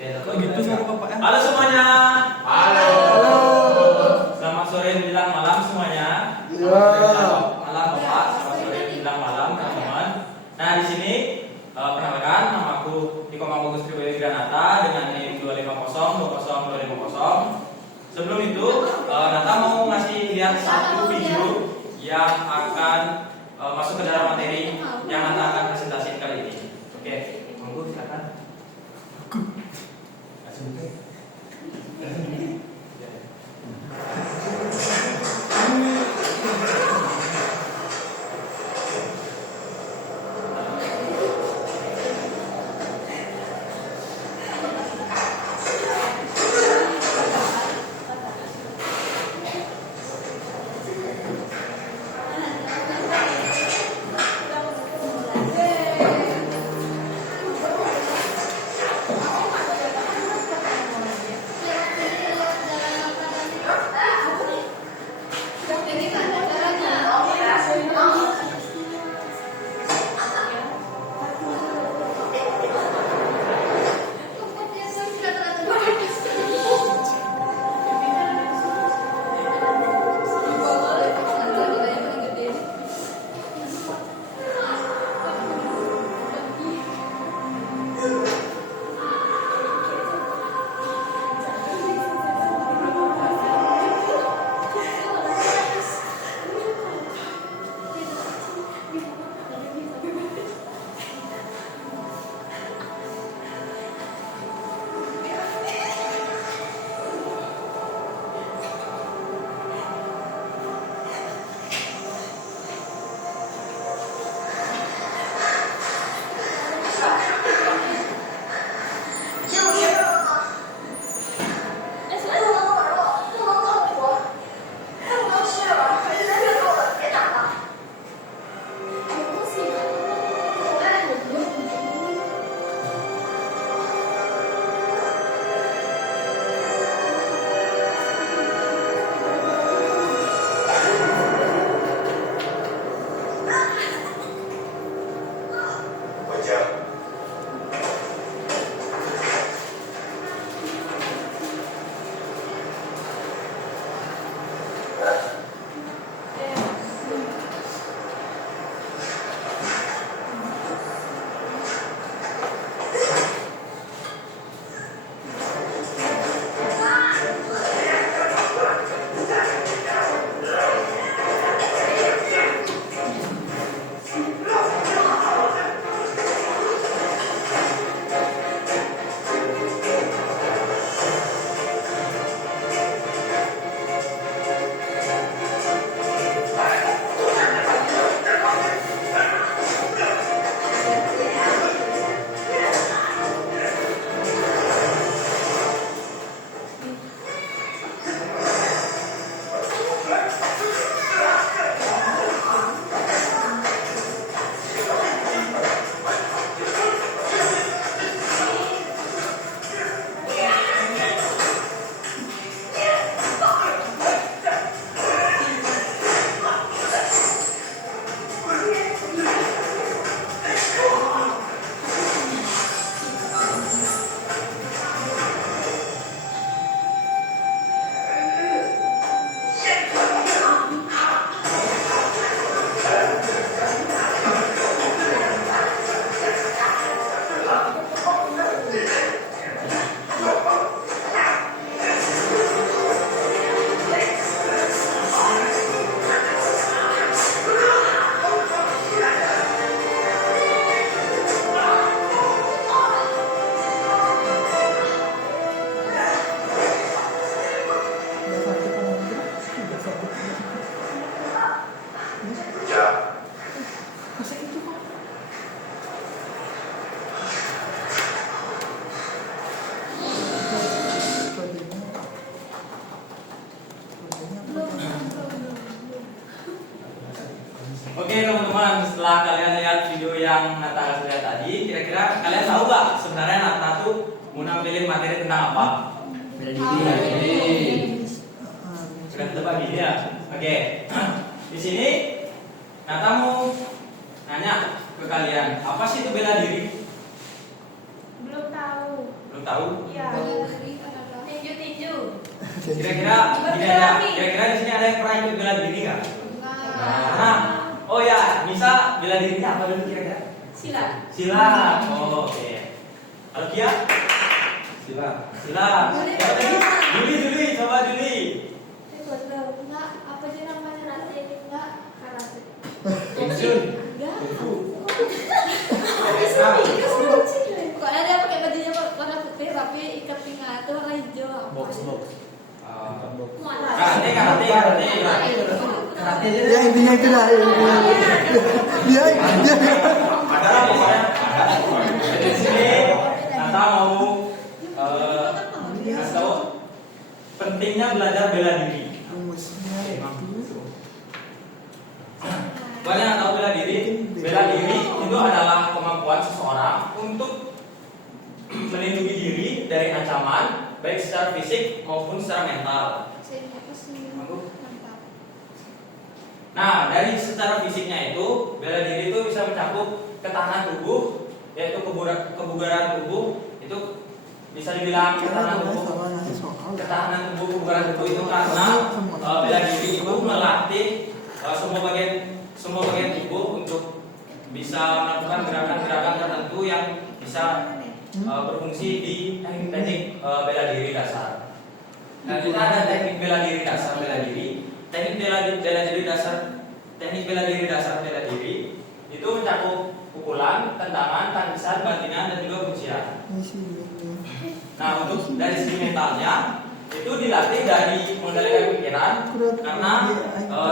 Kok gitu suara bapaknya? Halo semuanya. Halo. Halo. Selamat sore menjelang malam semuanya. Iya. Selamat malam Bapak. Selamat sore menjelang malam teman-teman. Nah di sini perkenalkan namaku Niko Mabagus Triboyo Granata dengan NIM 250 Sebelum itu Nata mau ngasih lihat satu video yang akan masuk ke dalam materi yang Nata akan presentasikan kali ini. Oke, monggo silakan. Oke teman-teman, setelah kalian lihat video yang Nata lihat tadi, kira-kira kalian tahu gak sebenarnya Nata tuh mau nampilin materi tentang apa? Bela diri. Sudah tebak gini ya? Oke. Di sini Nata mau nanya ke kalian, apa sih itu bela diri? Belum tahu. Belum tahu? Iya. Tinju. Kira-kira gini aja. Kira-kira di sini ada yang pernah ikut bela diri nggak? Nah, oh ya, bisa bela dirinya apa dulu kira-kira? Silat. Silat. Oh, oke. Kalau Kia? Silat. Silat. Juli, coba Juli. Pensiun. Pokoknya dia pakai bajunya warna putih tapi ikat pinggang itu warna hijau. Box. Karate. Karate aja Ya intinya itu dah. Dia Ada lah pokoknya. Jadi di sini Nata mau kasih tahu pentingnya belajar bela diri. Banyak yang tahu bela diri. Bela diri itu adalah kemampuan seseorang untuk melindungi diri dari ancaman baik secara fisik maupun secara mental. Nah, dari secara fisiknya itu bela diri itu bisa mencakup ketahanan tubuh, yaitu kebugaran tubuh. Itu bisa dibilang ketahanan tubuh, kebugaran tubuh itu karena bela diri itu melatih semua bagian tubuh untuk bisa melakukan gerakan-gerakan tertentu yang bisa berfungsi di teknik bela diri dasar. Nah, kita ada teknik bela diri dasar bela diri. Teknik bela diri dasar bela diri itu mencakup pukulan, tendangan, tangisan, bantingan, dan juga kuncian. Nah, untuk dari segi mentalnya itu dilatih dari mengendalikan pikiran, karena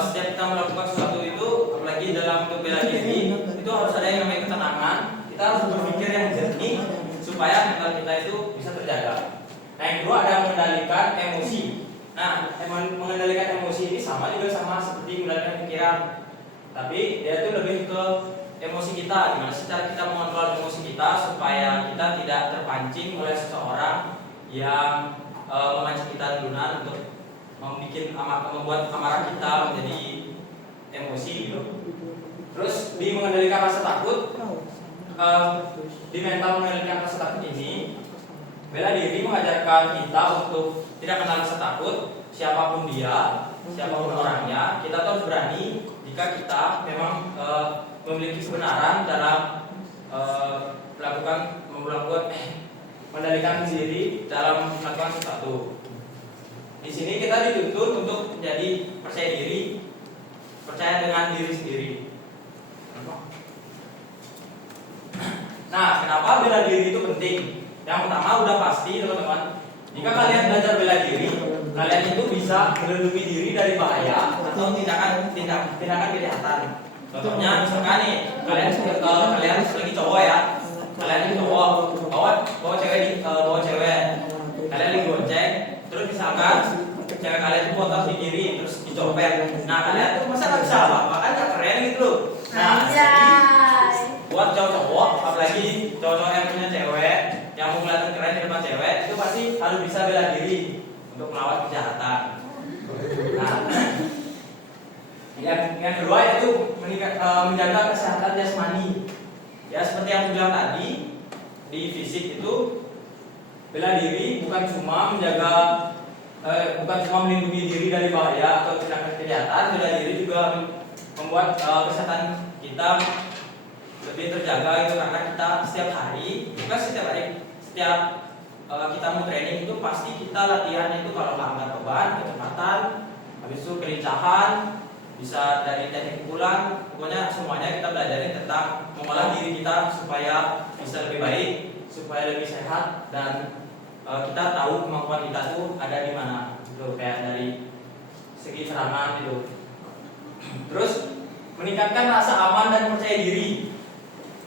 setiap kita melakukan sesuatu itu, apalagi dalam bentuk bela diri, itu harus ada yang namanya ketenangan. Kita harus berpikir yang jernih supaya mental kita itu bisa terjaga. Nah, yang kedua ada mengendalikan emosi. Nah, mengendalikan emosi ini sama seperti mengendalikan pikiran, tapi dia itu lebih ke emosi kita, gimana sih cara kita mengontrol emosi kita supaya kita tidak terpancing oleh seseorang yang memancing kita duluan untuk membuat amarah kita menjadi emosi gitu. Terus di mengendalikan rasa takut, di mental mengendalikan rasa takut ini, bela diri mengajarkan kita untuk tidak kenal rasa takut, siapapun dia, siapapun orangnya, kita harus berani jika kita memang memiliki kebenaran dalam mengendalikan diri dalam melakukan sesuatu. Di sini kita dituntut untuk menjadi percaya diri, percaya dengan diri sendiri. Nah, kenapa bela diri itu penting? Yang pertama udah pasti teman-teman, jika kalian belajar bela diri, kalian itu bisa melindungi diri dari bahaya atau tindakan kejahatan. Contohnya misalkan nih, kalian lagi cowok ya, kalian lagi bawa cewek, kalian lagi gonceng, terus misalkan cewek kalian itu motor di kiri terus dicopet, nah kalian tuh masa nggak bisa apa-apa kan, nggak keren gitu loh. Nah, buat cowok-cowok, apalagi cowok-cowok yang punya cewek, yang mau kelihatan keren di depan cewek, itu pasti harus bisa bela diri untuk melawan kejahatan. Nah, yang kedua itu menjaga kesehatan jasmani. Ya seperti yang aku bilang tadi, di fisik itu bela diri bukan cuma melindungi diri dari bahaya atau tindakan kejahatan, bela diri juga membuat kesehatan kita lebih terjaga itu, karena kita setiap kita mau training itu pasti kita latihannya itu kalau angkat beban, kecepatan, habis itu kelincahan, bisa dari teknik pukulan, pokoknya semuanya kita belajarin tentang mengolah diri kita supaya bisa lebih baik, supaya lebih sehat, dan kita tahu kemampuan kita tuh ada di mana gitu, kayak dari segi serangan gitu. Terus meningkatkan rasa aman dan percaya diri.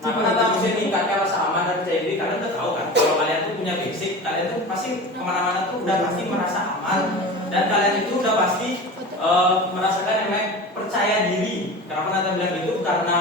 Nah, kenapa bisa meningkatkan rasa aman dan percaya diri? Kalian tuh tahu kan, kalau kalian tuh punya basic, kalian tuh pasti kemana-mana tuh udah pasti merasa aman, dan kalian itu udah pasti merasakan yang namanya percaya diri. Kenapa Nata bilang gitu? Karena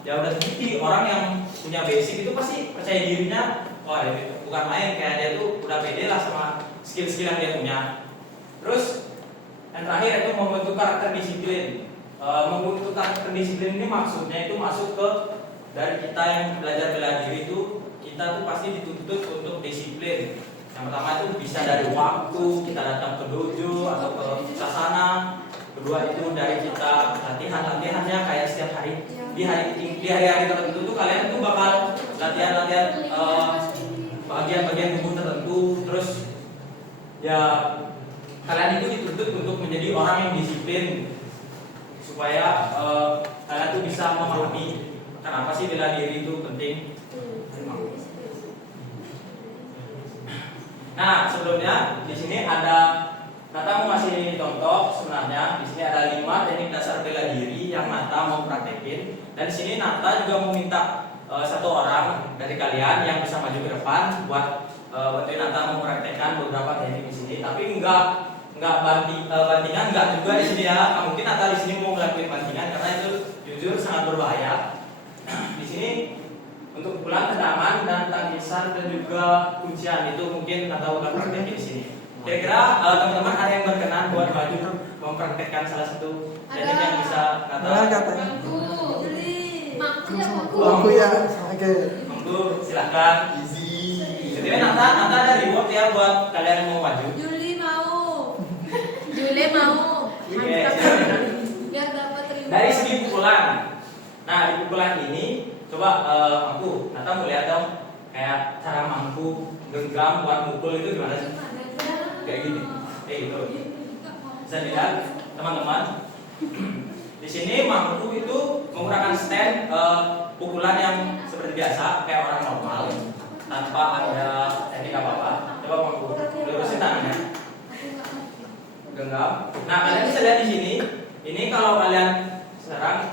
ya udah terbukti orang yang punya basic itu pasti percaya dirinya, wah itu bukan main, kayak dia tuh udah pede lah sama skill-skill yang dia punya. Terus yang terakhir itu membentuk karakter disiplin. Membentuk karakter disiplin ini maksudnya itu masuk ke dari kita yang belajar bela diri itu, kita tuh pasti dituntut untuk disiplin. Yang pertama itu bisa dari waktu kita datang ke dojo atau ke sasana. Kedua itu dari kita latihannya kayak setiap hari di hari-hari tertentu tuh kalian tuh bakal latihan bagian-bagian tubuh tertentu. Terus ya kalian itu dituntut untuk menjadi orang yang disiplin supaya kalian tuh bisa memahami kenapa sih bela diri itu penting. Nah, sebelumnya di sini ada Nata mau kasih contoh. Sebenarnya di sini ada 5 teknik dasar bela diri yang Nata mau praktekin. Dan di sini Nata juga mau minta satu orang dari kalian yang bisa maju ke depan buat bantuin Nata mau praktekkan beberapa teknik di sini. Tapi enggak bantingan enggak juga di sini ya. Mungkin Nata di sini mau ngelakuin bantingan karena itu jujur sangat berbahaya. Di sini untuk pukulan, tendangan dan tangkisan dan juga kuncian itu mungkin Nata udah praktekin di sini. Kira-kira teman-teman ada yang berkenan buat maju mempraktekkan salah satu teknik yang bisa Nata? Aku ya, oke. Monggo, silakan. Easy. Jadi Nata ada reward ya buat kalian yang mau maju. Juli mau. Oke. Biar dapat reward. Dari segi pukulan. Nah, di pukulan ini coba mampu. Nata mau lihat dong kayak cara mampu genggam buat mukul itu gimana sih? Kayak gini. Kayak gitu. Bisa dilihat teman-teman. Di sini mampu itu menggunakan stand pukulan yang seperti biasa kayak orang normal tanpa ada teknik apa-apa. Coba mampu lurusin tangannya. Genggam. Nah, kalian bisa lihat di sini. Ini kalau kalian serang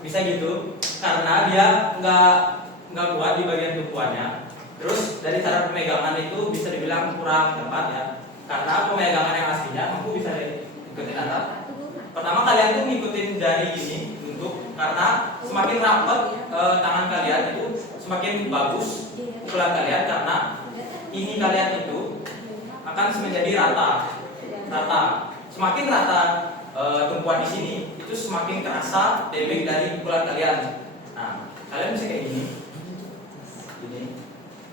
bisa gitu karena dia nggak kuat di bagian tumpuannya. Terus dari cara pemegangan itu bisa dibilang kurang tepat ya. Karena pemegangan yang aslinya mampu bisa diikutin Nata. Pertama kalian tuh ngikutin dari ini untuk karena semakin rapat tangan kalian itu semakin bagus pukulan kalian karena ini kalian itu akan menjadi rata. Semakin rata tumpuan di sini itu semakin kerasa damage dari pukulan kalian. Nah, kalian bisa kayak gini.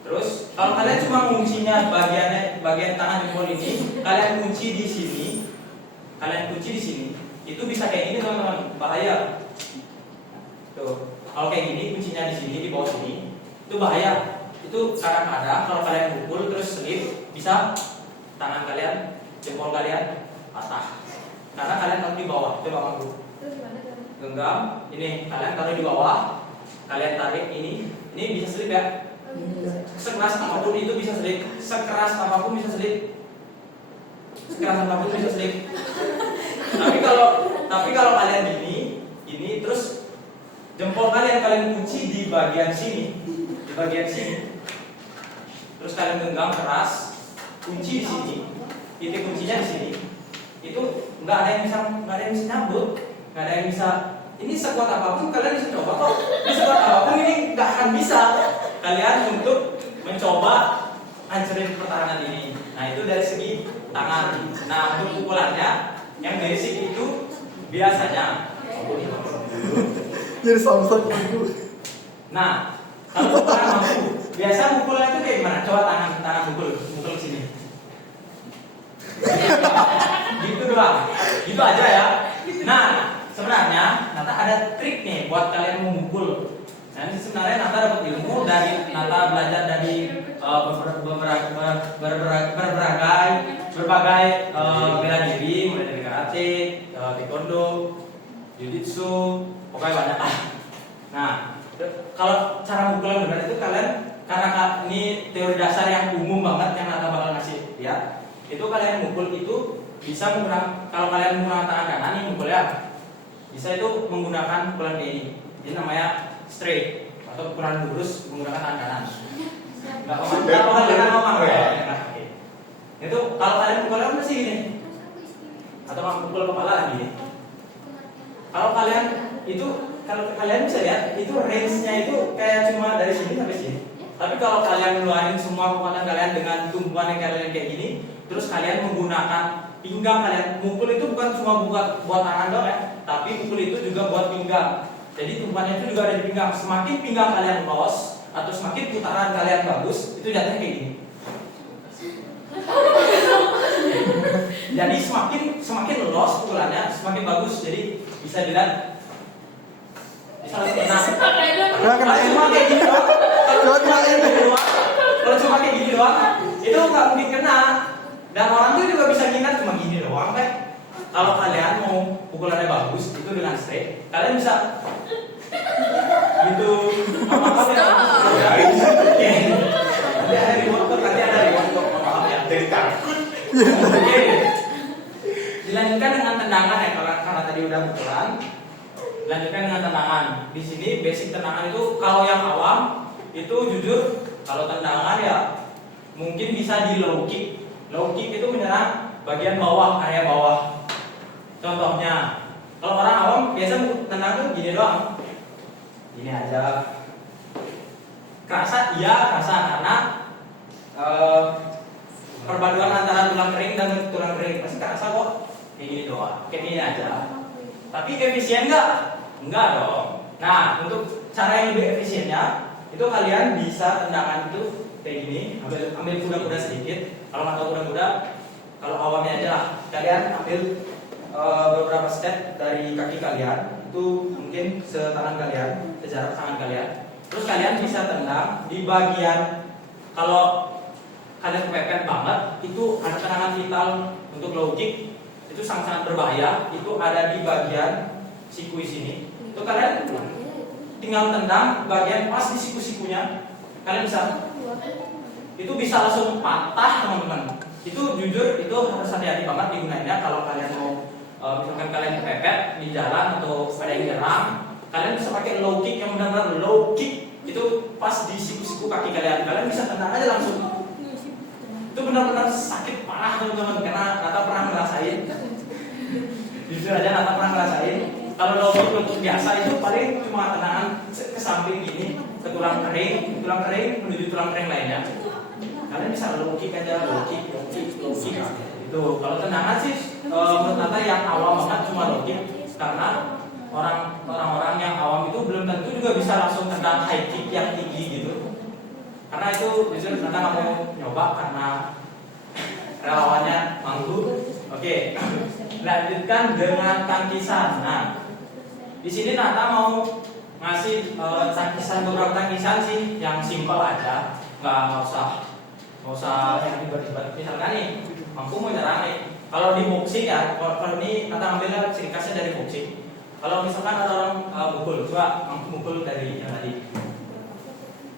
Terus kalau kalian cuma kuncinya bagian tangan jempol ini, kalian kunci di sini. Itu bisa kayak gini teman-teman, bahaya. Tuh, kalau kayak gini kuncinya di sini di bawah sini, itu bahaya. Itu kadang-kadang kalau kalian pukul terus slip, bisa tangan kalian, jempol kalian patah. Karena kalian taruh di bawah. Coba mampu. Genggam, ini kalian taruh di bawah, kalian tarik ini bisa slip ya. Sekeras apapun itu bisa slip, sekeras apapun bisa slip. Tapi kalau kalian ini terus jempol kalian kunci di bagian sini, terus kalian genggam keras, kunci di sini, titik kuncinya di sini, itu nggak ada yang bisa nyambut, nggak ada yang bisa. Ini sekuat apapun kalian bisa coba kok. Ini sekuat apapun ini nggak akan bisa kalian untuk mencoba hancurin pertahanan ini. Nah itu dari segi tangan. Nah untuk pukulannya yang basic itu biasanya. Jadi Samsung aku. Nah kalau pukulan mampu, biasa pukulan itu kayak gimana? Coba tangan pukul ke sini. Gitu doang, gitu aja ya. Nah sebenarnya Nata ada trik nih buat kalian memukul. Nah ini sebenarnya Nata dapat ilmu dari Nata belajar dari berbagai bela diri, mulai dari karate, taekwondo, jiu-jitsu, pokoknya banyak lah. Nah kalau cara mukul yang benar itu kalian, karena ini teori dasar yang umum banget yang Nata bakal ngasih lihat, itu kalian mukul itu bisa menggunakan, kalau kalian menggunakan tangan kanan nih mukul ya, bisa itu menggunakan pukulan kayak ini. Ini namanya straight atau pukulan lurus menggunakan tangan kanan. Enggak ngomong ya. Itu kalau kalian pukulnya masih gini. Atau kalau pukul kepala gini. Kalau kalian bisa lihat itu range-nya itu kayak cuma dari sini sampai sini. Tapi kalau kalian ngeluarin semua kekuatan kalian dengan tumpuan yang kalian kayak gini, terus kalian menggunakan pinggang kalian, mukul itu bukan cuma buat tangan doang ya, tapi mukul itu juga buat pinggang. Jadi tumpuannya itu juga ada di pinggang. Semakin pinggang kalian los atau semakin putaran kalian bagus, itu jatuhnya kayak gini. Jadi semakin los pukulannya, semakin bagus. Jadi bisa dilihat. Bisa langsung kena. Udah kenain. Cuma kayak gini doang. Coba kenain. Kalau cuma kayak gini doang, itu nggak mungkin kena. Dan orang tuh juga bisa ngingat cuma gini doang, kayak. Kalau kalian mau pukulannya bagus, itu dengan straight, kalian bisa gitu. Maaf ya. Oke. Nanti ada reward untuk maaf ya. Dari takut. Oke. Dilanjutkan dengan tendangan ya, karena tadi udah pukulan. Dilanjutkan dengan tendangan. Di sini basic tendangan itu kalau yang awam itu jujur kalau tendangan ya mungkin bisa di low kick. Low kick itu menyerang bagian bawah, area bawah. Contohnya, kalau orang awam biasa tendang tuh gini doang. Gini aja. Kerasa? Iya, kerasa karena perpaduan antara tulang kering dan tulang kering pasti kerasa kok. Kayak gini doang, kayak gini aja. Tapi efisien nggak? Enggak dong. Nah, untuk cara yang lebih efisiennya, itu kalian bisa tendangan itu kayak gini, ambil kuda-kuda sedikit. Kalau nggak tahu kuda-kuda, kalau awamnya aja lah, kalian ambil beberapa step dari kaki kalian, itu mungkin setangan kalian, sejarak tangan kalian. Terus kalian bisa tendang di bagian, kalau kalian kepepet banget, itu ada tendangan vital untuk low kick, itu sangat-sangat berbahaya. Itu ada di bagian siku sini. Itu kalian tinggal tendang bagian pas di siku-sikunya, kalian bisa. Itu bisa langsung patah teman-teman. Itu jujur itu harus hati-hati banget digunainnya kalau kalian mau misalkan kalian kepepet di jalan atau ada yang nyerang, kalian bisa pakai low kick yang benar-benar low kick. Itu pas di siku-siku kaki kalian bisa tendang aja langsung. Itu benar-benar sakit parah teman-teman, karena Nata pernah ngerasain. Jujur aja Nata pernah ngerasain. Kalau low kick untuk biasa itu paling cuma tendangan ke samping gini, ke tulang kering menuju tulang kering lainnya. Kalian bisa low kick aja, low kick. Itu kalau tendangan sih menurut Nata yang awam banget cuma low kick, karena orang-orang yang awam itu belum tentu juga bisa langsung tendang high kick yang tinggi gitu. Karena itu jujur Nata nggak mau nyoba karena relawannya manggu. Oke, lanjutkan dengan tangkisan. Nah, di sini Nata mau ngasih beberapa tangkisan sih yang simpel aja, nggak usah yang ribet-ribet. Misalkan nih, mampu mau nyerang nih. Kalau di boxing ya, kalau ini Nata ambilnya ciri khasnya dari boxing. Kalau misalkan ada orang mukul, coba mampu mukul dari yang tadi.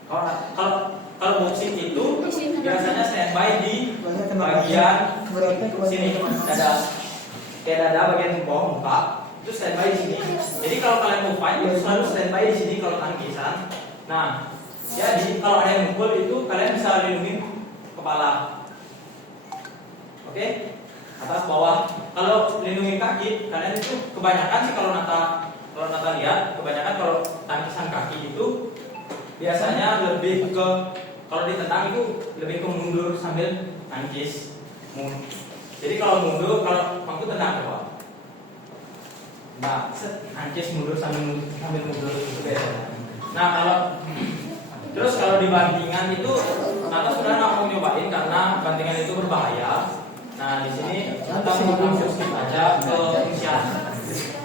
Kalau boxing itu biasanya standby di bagian sini, dada bagian bawah muka. Itu standby di sini. Jadi kalau kalian mau fight itu selalu standby di sini kalau tangkisan. Nah, jadi kalau ada yang mukul itu kalian bisa lindungi kepala. Oke? Atas bawah. Kalau lindungi kaki, kalian itu kebanyakan sih kalau Nata lihat, kebanyakan kalau tangkisan kaki itu biasanya lebih ke, kalau ditendang itu lebih ke mundur sambil tangkis. Jadi kalau mundur, kalau mampu tendang coba. Nah, tangkis mundur sambil mundur itu biasanya. Nah, kalau dibandingan itu Nata sudah nggak mau nyobain karena bantingan itu berbahaya. Nah, di sini Nata mau langsung skip aja ke kuncian.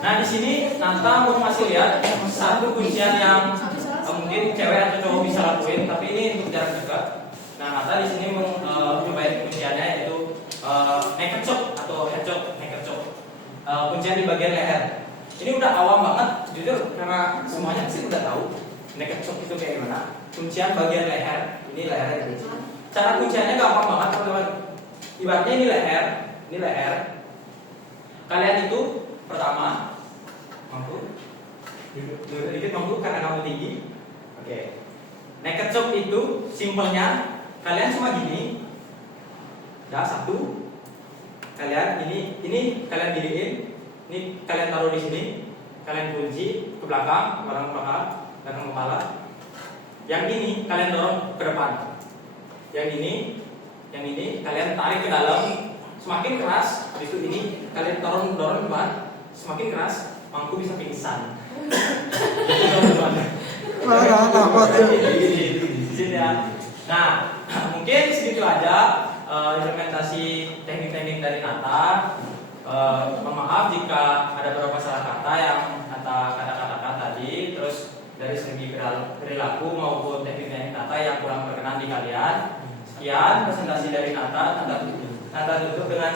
Nah, di sini Nata mau kasih lihat satu kuncian yang mungkin cewek atau cowok bisa lakuin, tapi ini untuk jarak dekat. Nah, Nata di sini mau nyobain kunciannya yaitu naked choke atau head choke, naked choke. Kuncian di bagian leher. Ini udah awam banget, jujur karena semuanya sih udah tahu naked choke itu kayak gimana. Kuncian bagian leher, ini lehernya gitu. Cara kunciannya gampang banget teman-teman. Ibaratnya ini leher. Kalian itu pertama mampu dikit mampu karena kamu tinggi. Oke. Naked choke itu simpelnya kalian cuma gini. Ya, satu. Kalian ini kalian diriin. Ini kalian taruh di sini. Kalian kunci ke belakang kepala. Yang ini kalian dorong ke depan. Yang ini kalian tarik ke dalam semakin keras. Habis itu ini kalian dorong ke depan semakin keras, mampu bisa pingsan. Sini ya. Nah, mungkin segitu aja implementasi teknik-teknik dari Nata. Mohon maaf jika ada beberapa salah kata yang Nata kata-katakan tadi. Terus dari segi perilaku maupun teknik-teknik Nata yang kurang berkenan di kalian. Sekian presentasi dari Nata. Nata tutup dengan